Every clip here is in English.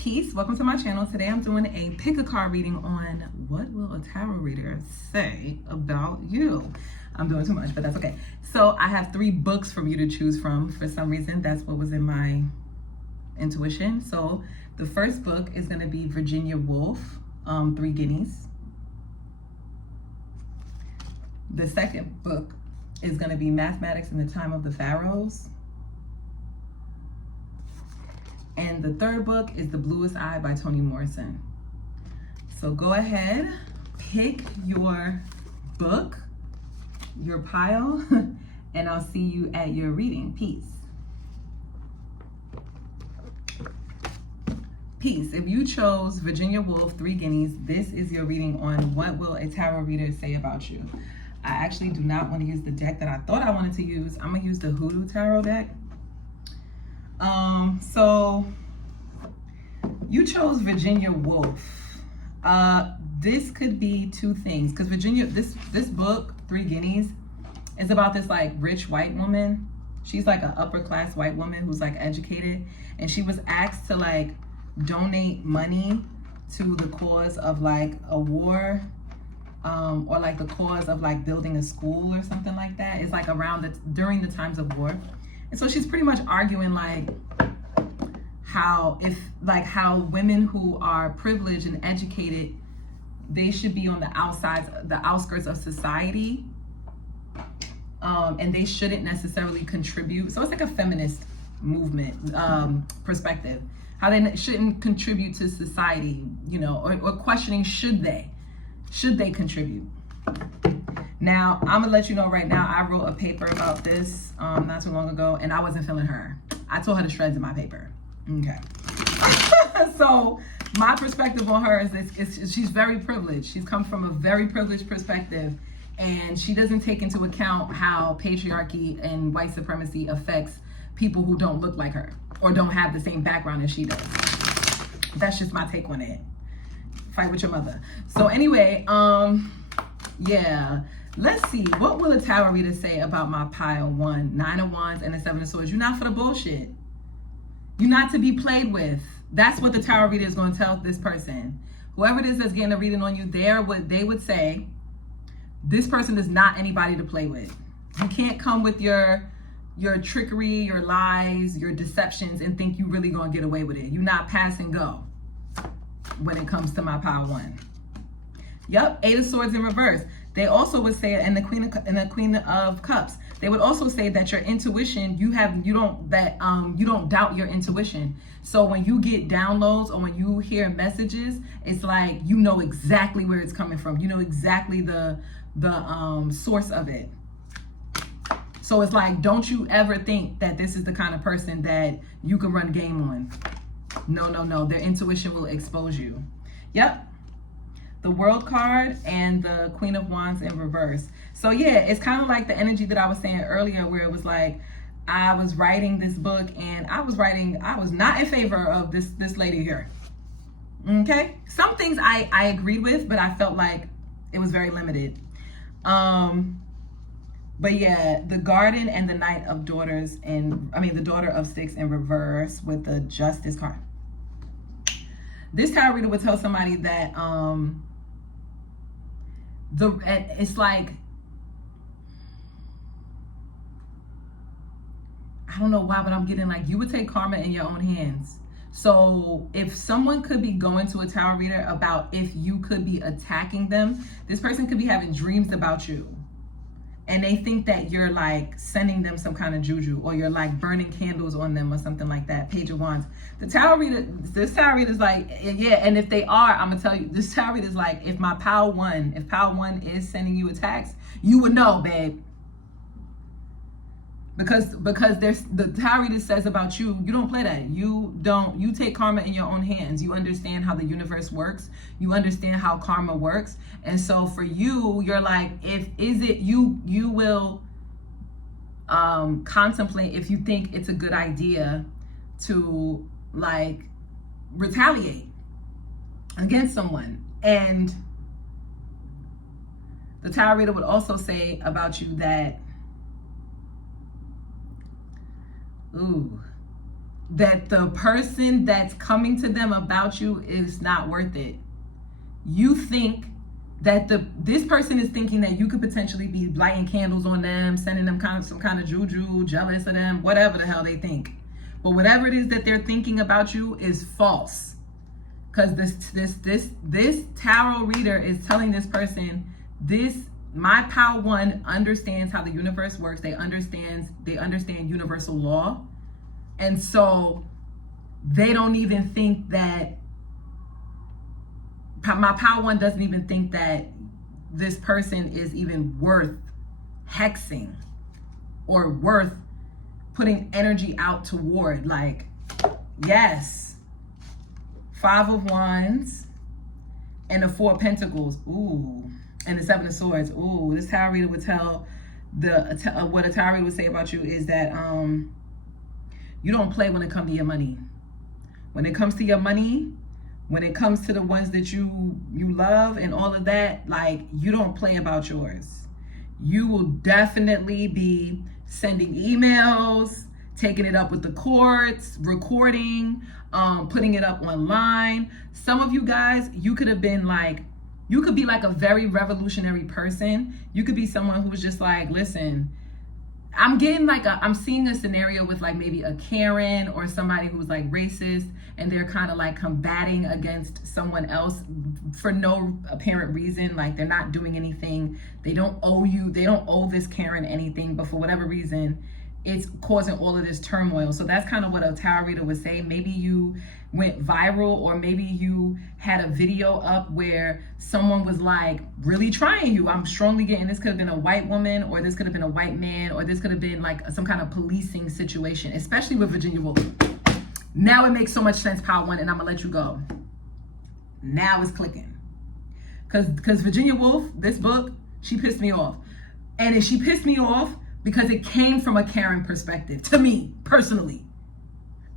Peace, welcome to my channel. Today I'm doing a pick a card reading on what will a tarot reader say about you. I'm doing too much, but that's okay. So I have 3 books for you to choose from. For some reason, that's what was in my intuition. So the first book is going to be Virginia Woolf, 3 Guineas. The second book is going to be Mathematics in the Time of the Pharaohs. And the third book is The Bluest Eye by Toni Morrison. So go ahead, pick your book, your pile, and I'll see you at your reading. Peace. Peace. If you chose Virginia Woolf, 3 Guineas, this is your reading on what will a tarot reader say about you. I actually do not want to use the deck that I thought I wanted to use. I'm going to use the Hoodoo Tarot deck. So you chose Virginia Woolf. This could be 2 things, because Virginia, this book, 3 Guineas, is about this like rich white woman. She's like an upper class white woman who's like educated, and she was asked to like donate money to the cause of like a war, or like the cause of like building a school or something like that. It's like around during the times of war. And so she's pretty much arguing like how women who are privileged and educated, they should be on the outskirts of society, and they shouldn't necessarily contribute. So it's like a feminist movement perspective, how they shouldn't contribute to society, you know, or questioning should they contribute. Now, I'm gonna let you know right now, I wrote a paper about this not too long ago, and I wasn't feeling her. I tore her to shreds in my paper. Okay. So my perspective on her is she's very privileged. She's come from a very privileged perspective, and she doesn't take into account how patriarchy and white supremacy affects people who don't look like her or don't have the same background as she does. That's just my take on it. Fight with your mother. So anyway, yeah. Let's see, what will a tarot reader say about my pile 1, 9 of Wands and the 7 of Swords? You're not for the bullshit. You're not to be played with. That's what the tarot reader is going to tell this person. Whoever it is that's getting a reading on you, they would say, this person is not anybody to play with. You can't come with your trickery, your lies, your deceptions, and think you really going to get away with it. You're not pass and go when it comes to my pile 1. Yep, 8 of Swords in reverse. They also would say, and the Queen of Cups, they would also say that your intuition, you don't doubt your intuition. So when you get downloads or when you hear messages, it's like you know exactly where it's coming from. You know exactly the source of it. So it's like, don't you ever think that this is the kind of person that you can run game on. No. Their intuition will expose you. Yep. The World card and the Queen of Wands in reverse. So yeah, it's kind of like the energy that I was saying earlier, where it was like I was writing this book and I was not in favor of this lady here. Okay, some things I agreed with, but I felt like it was very limited. But yeah, the Garden and the Knight of Daughters, the Daughter of 6 in reverse with the Justice card. This tarot reader would tell somebody that it's like, I don't know why, but I'm getting like, you would take karma in your own hands. So if someone could be going to a tarot reader about if you could be attacking them, this person could be having dreams about you. And they think that you're like sending them some kind of juju, or you're like burning candles on them or something like that. Page of Wands. This tarot reader is like, yeah, and if they are, I'm gonna tell you, this tarot reader is like, if pile 1 is sending you attacks, you would know, babe. Because the tarot reader says about you, you don't play that. You take karma in your own hands. You understand how the universe works. You understand how karma works. And so for you, you're like, you will contemplate if you think it's a good idea to like retaliate against someone. And the tarot reader would also say about you that, ooh, that the person that's coming to them about you is not worth it. You think that this person is thinking that you could potentially be lighting candles on them, sending them some kind of juju, jealous of them, whatever the hell they think. But whatever it is that they're thinking about you is false. Because this tarot reader is telling this person, my Power One understands how the universe works. They understand universal law. And so they don't even think that, my Power One doesn't even think that this person is even worth hexing or worth putting energy out toward. Like, yes, 5 of Wands and the 4 of Pentacles. Ooh, and the 7 of Swords. Ooh, this tarot reader would tell what a tarot reader would say about you is that you don't play when it comes to your money. When it comes to your money, when it comes to the ones that you love and all of that, like, you don't play about yours. You will definitely be sending emails, taking it up with the courts, recording, putting it up online. Some of you guys, you could be like a very revolutionary person. You could be someone who's just like, listen, I'm seeing a scenario with like maybe a Karen or somebody who's like racist, and they're kind of like combating against someone else for no apparent reason. Like, they're not doing anything. They don't owe this Karen anything, but for whatever reason, it's causing all of this turmoil. So that's kind of what a tarot reader would say. Maybe you went viral, or maybe you had a video up where someone was like really trying you. I'm strongly getting this could have been a white woman, or this could have been a white man, or this could have been like some kind of policing situation, especially with Virginia Woolf. Now it makes so much sense, Power One, and I'm gonna let you go. Now it's clicking. Because Virginia Woolf, this book, she pissed me off. And she pissed me off because it came from a Karen perspective, to me, personally.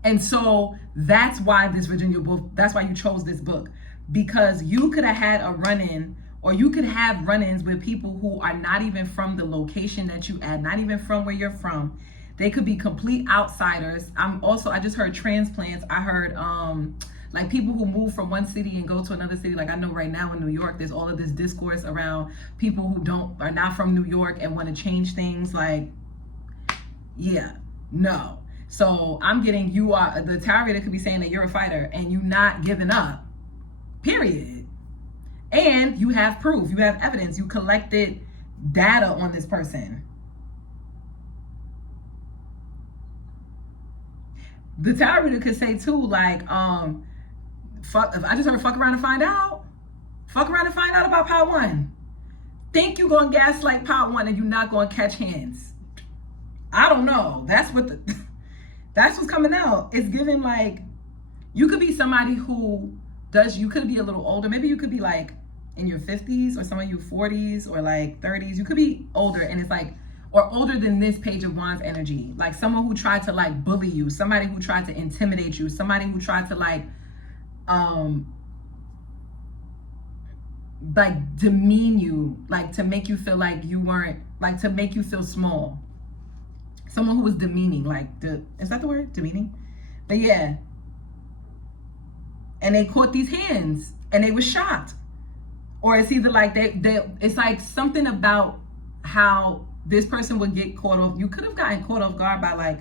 And so that's why that's why you chose this book. Because you could have had a run-in, or you could have run-ins with people who are not even from the location that you at, not even from where you're from. They could be complete outsiders. I just heard transplants. I heard like people who move from one city and go to another city. Like, I know right now in New York, there's all of this discourse around people who are not from New York and want to change things. Like, yeah, no. So I'm getting, the tarot reader could be saying that you're a fighter and you not giving up, period. And you have proof, you have evidence, you collected data on this person. The tarot reader could say too, like, I just heard fuck around and find out. Fuck around and find out about Power One. Think you gonna gaslight Power One and you not gonna catch hands. I don't know. That's what's coming out. It's giving like, you could be somebody you could be a little older. Maybe you could be like in your 50s, or some of you 40s or like 30s. You could be older, and it's like, or older than this Page of Wands energy. Like someone who tried to like bully you, somebody who tried to intimidate you, somebody who tried to like demean you, like to make you feel like you weren't, like to make you feel small. Someone who was demeaning, like is that the word? Demeaning? But yeah. And they caught these hands and they were shocked. Or it's either like it's like something about how this person would get caught off. You could have gotten caught off guard by like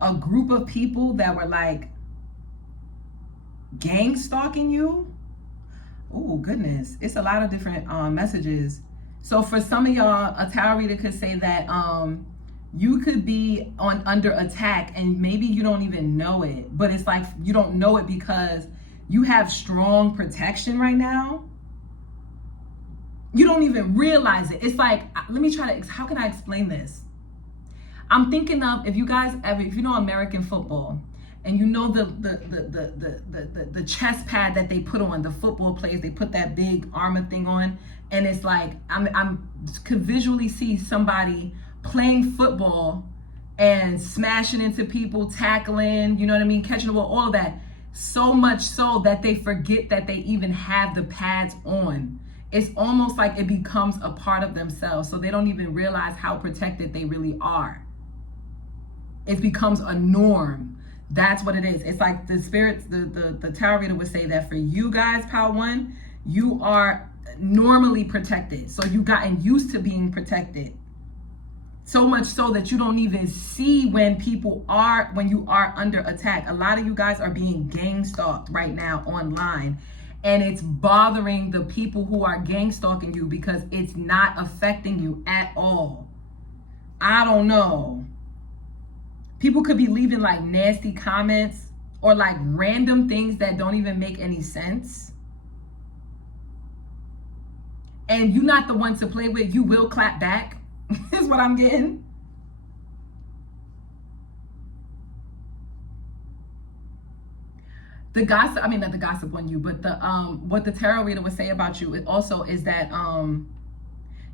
a group of people that were like gang stalking you. Oh goodness, it's a lot of different messages. So for some of y'all, a tarot reader could say that you could be under attack and maybe you don't even know it, but it's like you don't know it because you have strong protection right now. You don't even realize it. It's like, how can I explain this? I'm thinking of, if you know American football, and you know the chest pad that they put on, the football players, they put that big armor thing on, and it's like, could visually see somebody playing football and smashing into people, tackling, you know what I mean, catching the ball, all of that. So much so that they forget that they even have the pads on. It's almost like it becomes a part of themselves, so they don't even realize how protected they really are. It becomes a norm. That's what it is. It's like the spirits, the tarot reader would say that for you guys, Pile 1, you are normally protected. So you've gotten used to being protected. So much so that you don't even see when you are under attack. A lot of you guys are being gang stalked right now online. And it's bothering the people who are gang stalking you because it's not affecting you at all. I don't know. People could be leaving like nasty comments or like random things that don't even make any sense. And you're not the one to play with. You will clap back. Is what I'm getting. The gossip, I mean, not the gossip on you, but the what the tarot reader would say about you also is that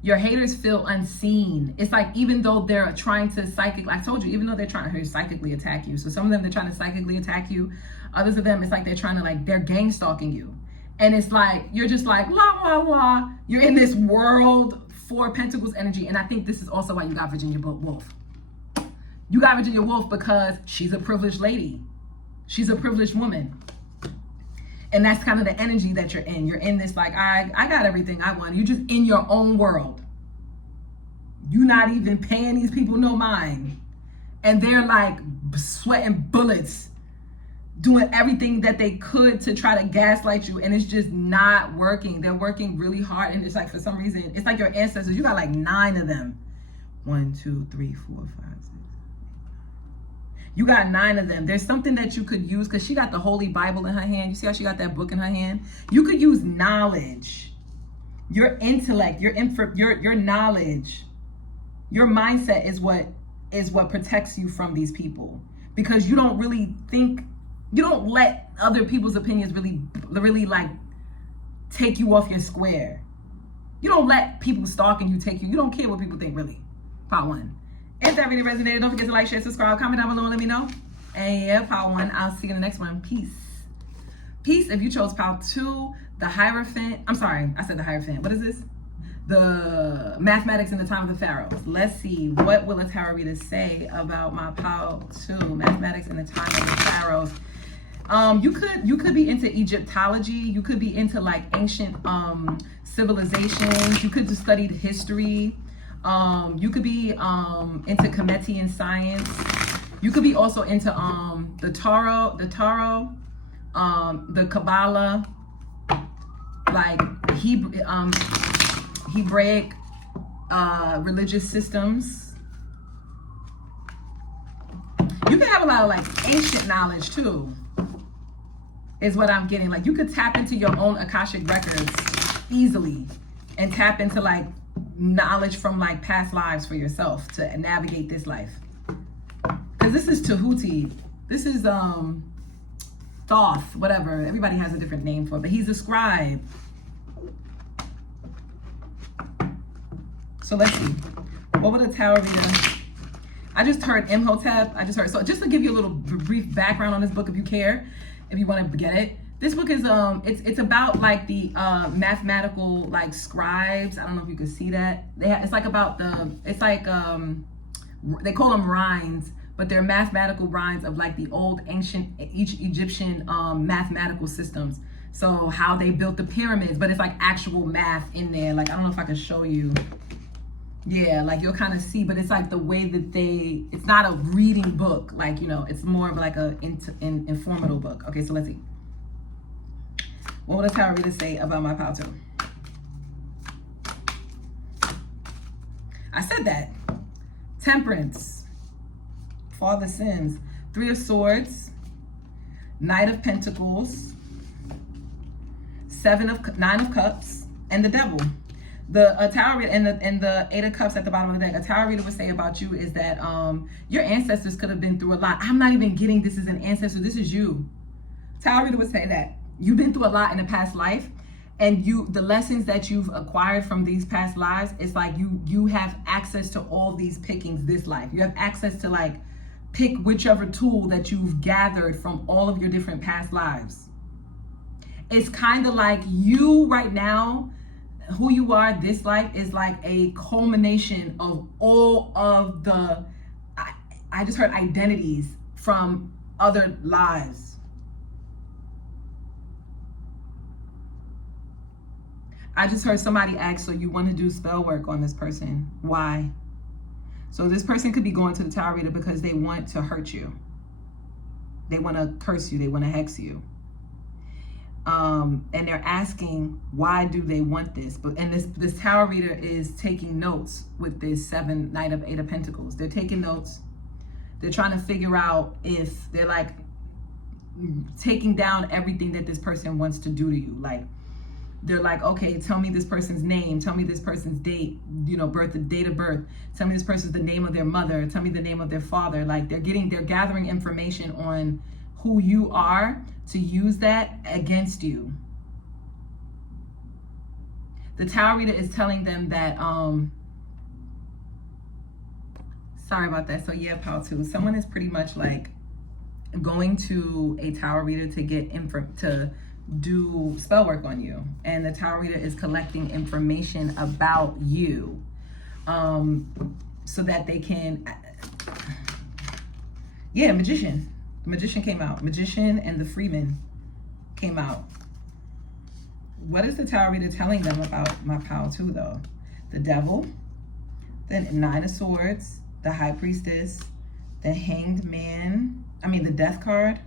your haters feel unseen. It's like, even though they're trying to I told you, even though they're trying to psychically attack you. So some of them, they're trying to psychically attack you. Others of them, it's like they're trying to they're gang stalking you. And it's like, you're just like, la, la, la. You're in this world, 4 Pentacles energy. And I think this is also why you got Virginia Woolf. You got Virginia Woolf because she's a privileged lady. She's a privileged woman. And that's kind of the energy that you're in. You're in this like, I got everything I want. You're just in your own world. You're not even paying these people no mind. And they're like sweating bullets, doing everything that they could to try to gaslight you. And it's just not working. They're working really hard. And it's like, for some reason, it's like your ancestors, you got like 9 of them. 1, 2, 3, 4, 5, 6. You got 9 of them. There's something that you could use because she got the Holy Bible in her hand. You see how she got that book in her hand? You could use knowledge, your intellect, your knowledge, your mindset is what protects you from these people, because you don't really think, you don't let other people's opinions really like take you off your square. You don't let people stalking you take you. You don't care what people think, really. Part 1. If that really resonated, don't forget to like, share, subscribe, comment down below and let me know. And yeah, Pile 1, I'll see you in the next one. Peace. Peace. If you chose Pile 2, the Hierophant, I'm sorry, I said the Hierophant. What is this? The Mathematics in the Time of the Pharaohs. Let's see, what will a tarot reader say about my Pile 2, Mathematics in the Time of the Pharaohs? You could be into Egyptology. You could be into like ancient civilizations. You could just study history. You could be into Cometian science. You could be also into the Tarot, the Kabbalah, like Hebraic religious systems. You can have a lot of like ancient knowledge too, is what I'm getting. Like you could tap into your own Akashic records easily and tap into like knowledge from like past lives for yourself to navigate this life. Because this is Tahuti. This is Thoth, whatever. Everybody has a different name for it, but he's a scribe. So let's see. What would a tarot reader? I just heard Imhotep. So just to give you a little brief background on this book, if you care, if you want to get it. This book is it's about like the mathematical like scribes. I don't know if you can see that. It's like about they call them rhymes, but they're mathematical rhymes of like the old ancient Egyptian mathematical systems. So how they built the pyramids, but it's like actual math in there. Like I don't know if I can show you. Yeah, like you'll kind of see, but it's like the way that it's not a reading book, like, you know, it's more of like an informative book. Okay, so let's see. What would a tarot reader say about my Pile 2? I said that. Temperance. Father Sims. 3 of Swords. Knight of Pentacles. 9 of Cups. And the Devil. The tarot reader and the 8 of Cups at the bottom of the deck. A tarot reader would say about you is that your ancestors could have been through a lot. I'm not even getting this is an ancestor. This is you. Tarot reader would say that you've been through a lot in a past life, and the lessons that you've acquired from these past lives, it's like you have access to all these pickings this life. You have access to like pick whichever tool that you've gathered from all of your different past lives. It's kind of like you right now, who you are this life is like a culmination of all of the, I just heard identities from other lives. I just heard somebody ask, so you want to do spell work on this person. Why? So this person could be going to the tarot reader because they want to hurt you. They want to curse you. They want to hex you. And they're asking, why do they want this? And this tarot reader is taking notes with this Knight of 8 of Pentacles. They're taking notes. They're trying to figure out if they're like taking down everything that this person wants to do to you. Like, they're like, okay, tell me this person's name. Tell me this person's date, the date of birth. Tell me this person's the name of their mother. Tell me the name of their father. Like, they're gathering information on who you are to use that against you. The tarot reader is telling them that, sorry about that. So yeah, pile 2. Someone is pretty much like going to a tarot reader to get to do spell work on you, and the tarot reader is collecting information about you, so that they can, magician. The magician came out. Magician and the freeman came out. What is the tarot reader telling them about my pile 2 though? The devil, the 9 of swords, the high priestess, the hanged man, the death card,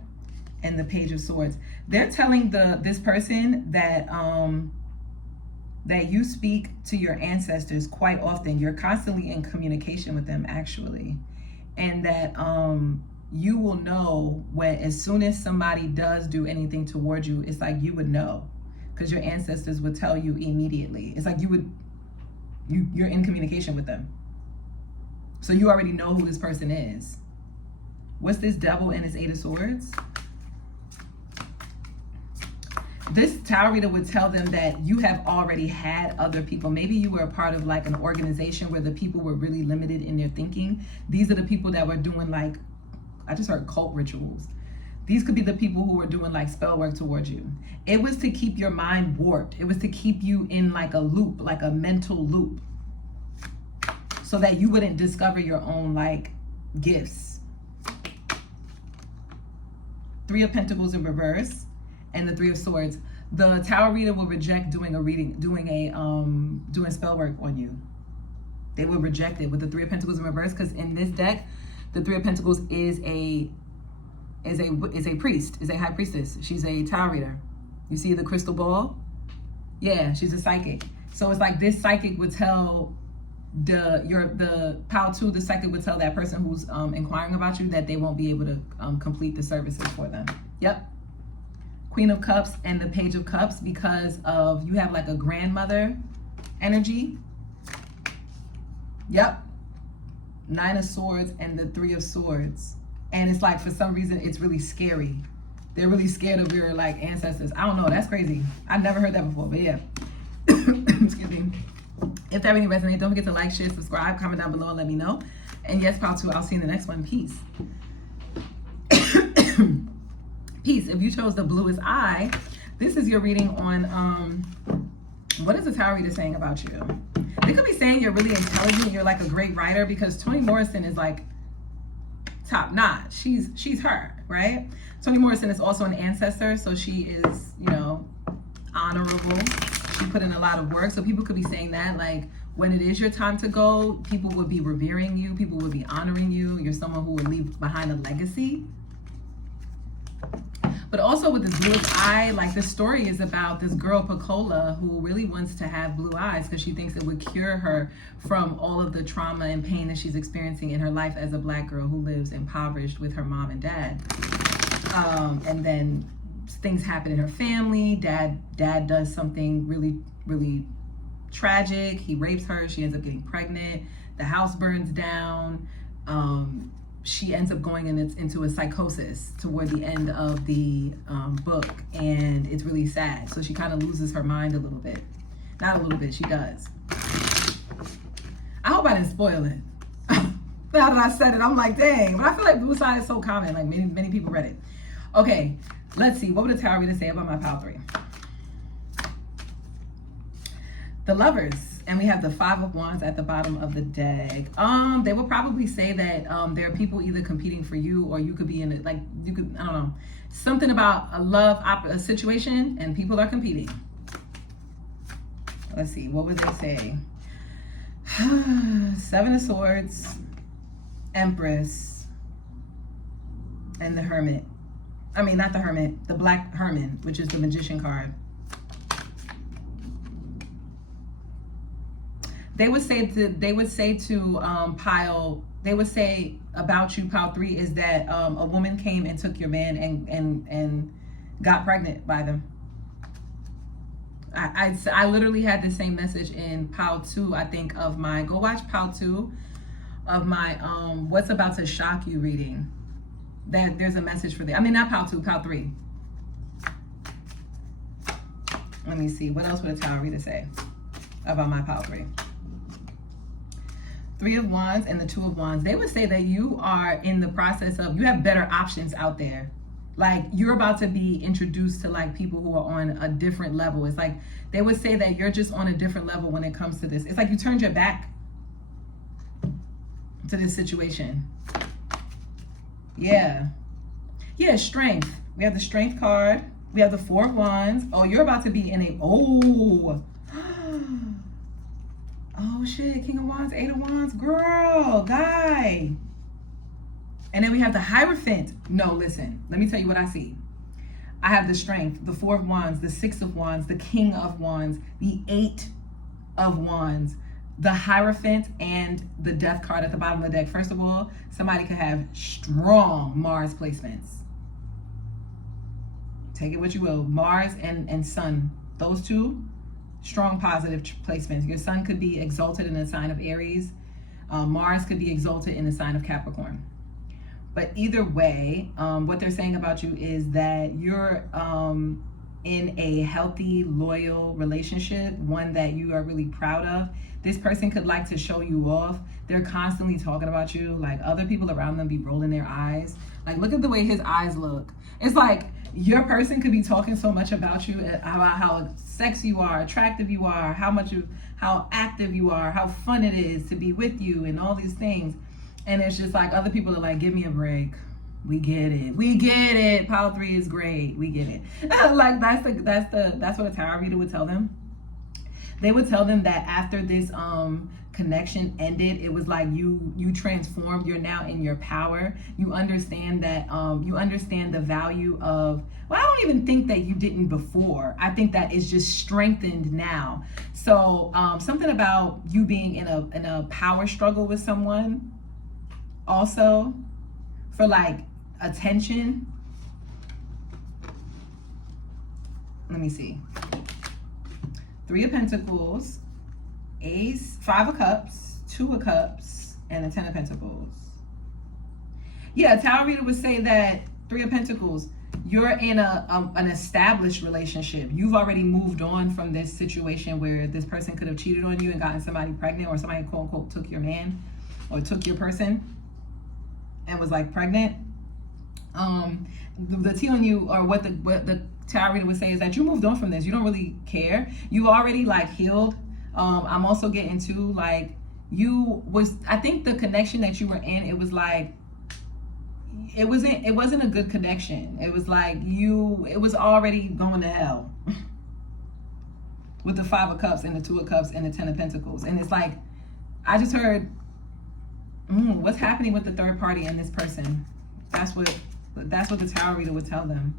and the page of swords. They're telling this person that that you speak to your ancestors quite often. You're constantly in communication with them, actually, and that you will know when, as soon as somebody does do anything towards you, it's like you would know, because your ancestors would tell you immediately. It's like you're in communication with them, so you already know who this person is. What's this devil and his 8 of swords? This tarot reader would tell them that you have already had other people. Maybe you were a part of like an organization where the people were really limited in their thinking. These are the people that were doing, like, I just heard cult rituals. These could be the people who were doing like spell work towards you. It was to keep your mind warped. It was to keep you in like a loop, like a mental loop, so that you wouldn't discover your own like gifts. 3 of Pentacles in reverse and the 3 of Swords. The tarot reader will reject doing spell work on you. They will reject it with the 3 of Pentacles in reverse, because in this deck, the 3 of Pentacles is a priest, is a high priestess. She's a tarot reader. You see the crystal ball? Yeah, she's a psychic. So it's like this psychic would tell the pile 2, the psychic would tell that person who's inquiring about you that they won't be able to complete the services for them. Yep. Queen of Cups and the Page of Cups, because of you have like a grandmother energy. Yep. 9 of Swords and the 3 of Swords. And it's like, for some reason, it's really scary. They're really scared of your like ancestors. I don't know. That's crazy. I've never heard that before, but yeah. Excuse me. If that really resonates, don't forget to like, share, subscribe, comment down below and let me know. And yes, pile 2, I'll see you in the next one. Peace. Peace. If you chose the bluest eye, this is your reading on what is the tarot reader saying about you? They could be saying you're really intelligent, you're like a great writer, because Toni Morrison is like top notch. She's her, right? Toni Morrison is also an ancestor, so she is, honorable. She put in a lot of work. So people could be saying that, like, when it is your time to go, people would be revering you, people would be honoring you. You're someone who would leave behind a legacy. But also with this blue eye, like, this story is about this girl, Pecola, who really wants to have blue eyes because she thinks it would cure her from all of the trauma and pain that she's experiencing in her life as a Black girl who lives impoverished with her mom and dad. And then things happen in her family. Dad does something really, really tragic. He rapes her. She ends up getting pregnant. The house burns down. She ends up going into a psychosis toward the end of the book, and it's really sad. So she kind of loses her mind a little bit. Not a little bit, she does. I hope I didn't spoil it. Now that I said it, I'm like, dang. But I feel like blue side is so common. Like, many people read it. Okay, let's see. What would the tarot reader say about my pile 3? The Lovers. And we have the Five of Wands at the bottom of the deck. They will probably say that there are people either competing for you, or you could be in it, like, you could, I don't know, something about a love a situation and people are competing. Let's see, what would they say? Seven of Swords, Empress, and the Hermit. I mean, not the Hermit, the Black Hermit, which is the Magician card. They would say about you, pile 3, is that a woman came and took your man and got pregnant by them. I literally had the same message in pile 2, I think, of my, go watch pile 2 of my what's about to shock you reading. That there's a message for that. I mean, not pile 2, pile 3. Let me see, what else would a tarot reader say about my pile 3? Three of Wands and the Two of Wands. They would say that you are in the process of, you have better options out there. Like, you're about to be introduced to, like, people who are on a different level. It's like, they would say that you're just on a different level when it comes to this. It's like you turned your back to this situation. Yeah. Yeah, strength. We have the Strength card. We have the Four of Wands. Oh, you're about to be in a, oh shit, King of Wands, Eight of Wands, girl, guy. And then we have the Hierophant. No, listen, let me tell you what I see. I have the Strength, the Four of Wands, the Six of Wands, the King of Wands, the Eight of Wands, the Hierophant, and the Death card at the bottom of the deck. First of all, somebody could have strong Mars placements. Take it what you will. Mars and Sun, those two, strong positive placements. Your Sun could be exalted in the sign of Aries. Mars could be exalted in the sign of Capricorn. But either way, what they're saying about you is that you're in a healthy, loyal relationship, one that you are really proud of. This person could like to show you off. They're constantly talking about you. Like, other people around them be rolling their eyes. Like, look at the way his eyes look. It's like your person could be talking so much about you, about how sexy you are, attractive you are, how active you are, how fun it is to be with you, and all these things. And it's just like, other people are like, give me a break. We get it. We get it. Pile 3 is great. We get it. Like, that's what a tarot reader would tell them. They would tell them that after this connection ended, it was like you transformed. You're now in your power. You understand that you understand the value of, well, I don't even think that you didn't before. I think that it's just strengthened now. So something about you being in a power struggle with someone, also for like attention. Let me see. Three of Pentacles, Ace, Five of Cups, Two of Cups, and a Ten of Pentacles. Yeah, a tarot reader would say that Three of Pentacles, you're in an established relationship. You've already moved on from this situation where this person could have cheated on you and gotten somebody pregnant, or somebody quote unquote took your man or took your person and was like pregnant. The tea on you, or what the tarot reader would say, is that you moved on from this. You don't really care. You already like healed. I'm also getting to, like, I think the connection that you were in, it was like, it wasn't a good connection. It was like it was already going to hell with the Five of Cups and the Two of Cups and the Ten of Pentacles. And it's like, I just heard, what's happening with the third party and this person? That's what the tarot reader would tell them.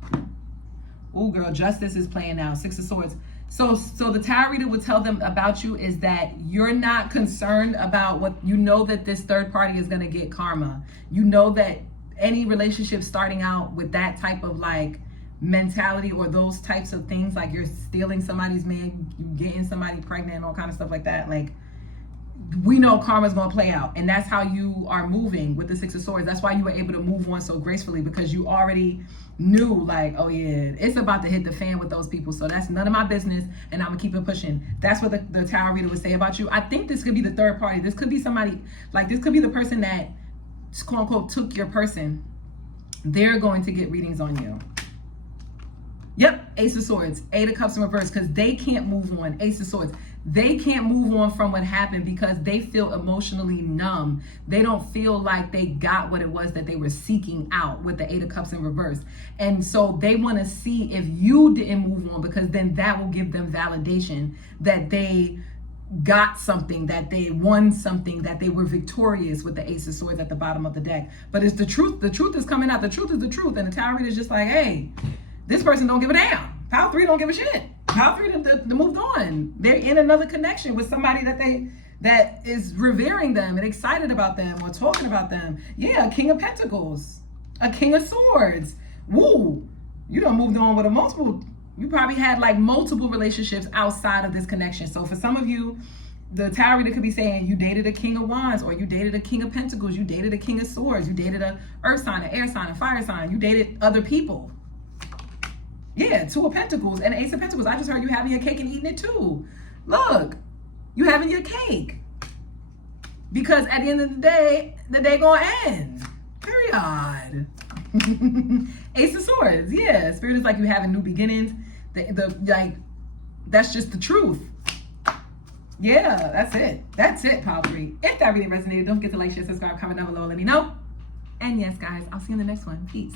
Oh, girl, justice is playing out. Six of Swords. So the tarot reader would tell them about you is that you're not concerned about what, you know, that this third party is going to get karma. You know that any relationship starting out with that type of like mentality, or those types of things, like you're stealing somebody's man, you getting somebody pregnant, and all kind of stuff like that, like, we know karma's going to play out. And that's how you are moving with the Six of Swords. That's why you were able to move on so gracefully, because you already knew, like, oh yeah, it's about to hit the fan with those people. So that's none of my business, and I'm going to keep it pushing. That's what the tarot reader would say about you. I think this could be the third party. This could be somebody, like, this could be the person that, quote unquote, took your person. They're going to get readings on you. Yep, Ace of Swords, Eight of Cups in reverse, because they can't move on. Ace of Swords. They can't move on from what happened because they feel emotionally numb. They don't feel like they got what it was that they were seeking out with the Eight of Cups in reverse. And so they want to see if you didn't move on, because then that will give them validation that they got something, that they won something, that they were victorious with the Ace of Swords at the bottom of the deck. But it's the truth. The truth is coming out. The truth is the truth. And the tarot reader is just like, hey, this person don't give a damn. Pile 3 don't give a shit. Pile 3 they moved on. They're in another connection with somebody that is revering them and excited about them or talking about them. Yeah, a King of Pentacles, a King of Swords. Woo, you done moved on with a multiple. You probably had like multiple relationships outside of this connection. So for some of you, the tarot reader could be saying you dated a King of Wands, or you dated a King of Pentacles, you dated a King of Swords, you dated a earth sign, an air sign, a fire sign, you dated other people. Yeah, 2 of Pentacles and Ace of Pentacles. I just heard you having your cake and eating it too. Look, you having your cake. Because at the end of the day gonna end. Period. Ace of Swords. Yeah, Spirit is like you having new beginnings. That's just the truth. Yeah, that's it. That's it, Pile 3. If that really resonated, don't forget to like, share, subscribe, comment down below, let me know. And yes, guys, I'll see you in the next one. Peace.